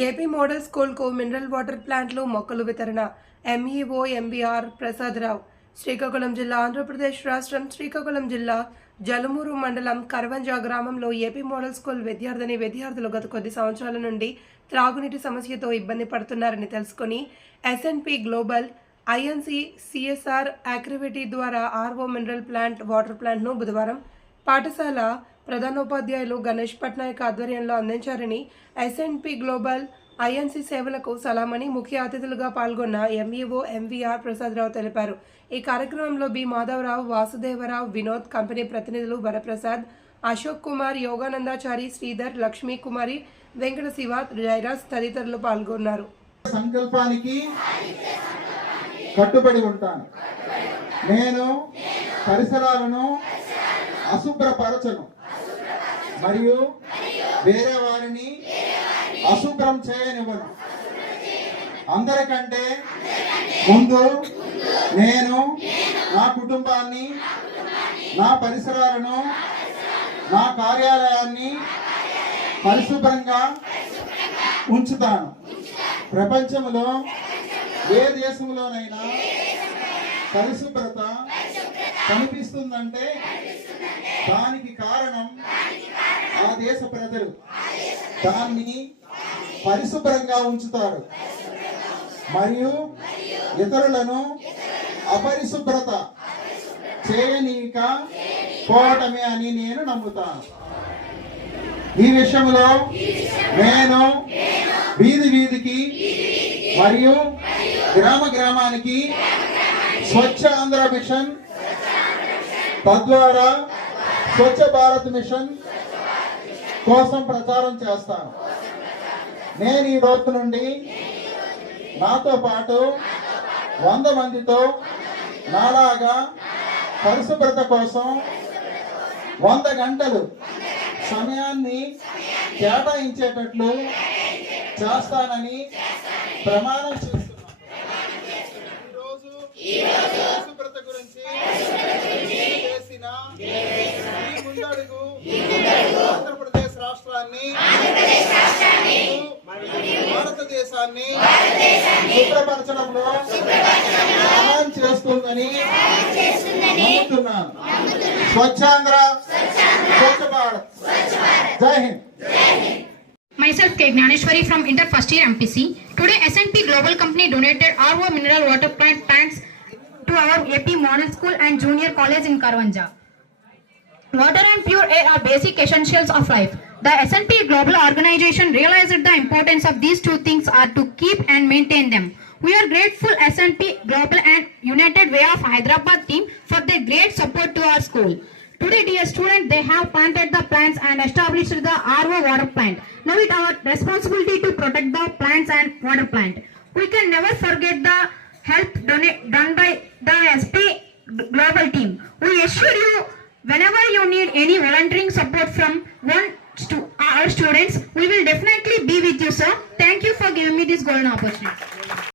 AP model స్కూల్కు mineral water ప్లాంట్లు మొక్కలు వితరణ. ఎంఈఓ ఎంబీఆర్ ప్రసాదరావు శ్రీకాకుళం జిల్లా ఆంధ్రప్రదేశ్ రాష్ట్రం శ్రీకాకుళం జిల్లా జలుమూరు మండలం కర్వంజా గ్రామంలో ఏపీ మోడల్ స్కూల్ విద్యార్థిని విద్యార్థులు గత కొద్ది సంవత్సరాల నుండి త్రాగునీటి సమస్యతో ఇబ్బంది పడుతున్నారని తెలుసుకుని SNP global INC CSR activity ద్వారా ఆర్ఓ మినరల్ ప్లాంట్ వాటర్ ప్లాంట్ను బుధవారం పాఠశాల ప్రధానోపాధ్యాయులు గణేష్ పట్నాయక్ ఆధ్వర్యంలో అందించారని ఎస్ఎన్పి గ్లోబల్ ఐఎన్సి సేవలకు సలామని ముఖ్య అతిథులుగా పాల్గొన్న ఎంఈఓ ఎంవీఆర్ ప్రసాదరావు తెలిపారు. ఈ కార్యక్రమంలో బి మాధవరావు వాసుదేవరావు వినోద్ కంపెనీ ప్రతినిధులు వరప్రసాద్ అశోక్ కుమార్ యోగానందాచారి శ్రీధర్ లక్ష్మీ కుమారి వెంకట శివ జైరాజ్ తదితరులు పాల్గొన్నారు. సంకల్పానికి కట్టుబడి ఉంటాను. నేను పరిసరాలను అశుభ్రపరచను. మరియు వేరే వారిని అశుభ్రం చేయనివ్వను. అందరికంటే ముందు నేను నా కుటుంబాన్ని నా పరిసరాలను నా కార్యాలయాన్ని పరిశుభ్రంగా ఉంచుతాను. ప్రపంచంలో ఏ దేశంలోనైనా పరిశుభ్రత కనిపిస్తుందంటే దానికి కారణం ఆ దేశ ప్రజలు దాన్ని పరిశుభ్రంగా ఉంచుతారు. మరియు ఇతరులను అపరిశుభ్రత చేయనీక పోవటమే అని నేను నమ్ముతాను. ఈ విషయంలో నేను వీధి వీధికి మరియు గ్రామ గ్రామానికి స్వచ్ఛ ఆంధ్ర మిషన్ తద్వారా స్వచ్ఛ భారత్ మిషన్ కోసం ప్రచారం చేస్తాను. నేను ఈ రోజు నుండి నాతో పాటు వంద మందితో నాలాగా పరిశుభ్రత కోసం వంద గంటలు సమయాన్ని కేటాయించేటట్లు చేస్తానని ప్రమాణం భారతదేశాన్ని శుభ్రపరచడంలో సహాయం చేస్తుందని నమ్ముతున్నాను స్వచ్ఛాంధ్ర స్వచ్ఛ భారత్ జై Hind Myself K. Gnaneshwari from Inter First Year MPC. Today SNP Global Company donated RO mineral water plant tanks to our AP Model School and Junior College in Karvanja. Water and pure air are basic essentials of life. The SNP Global Organization realized the importance of these two things are to keep and maintain them. We are grateful SNP Global and United Way of Hyderabad team for their great support to our school. Today, dear students, they have planted the plants and established the RO water plant. Now it our responsibility to protect the plants and water plant. We can never forget the help done by the SP Global team. We assure you, whenever you need any volunteering support from one our students, we will definitely be with you, sir. Thank you for giving me this golden opportunity.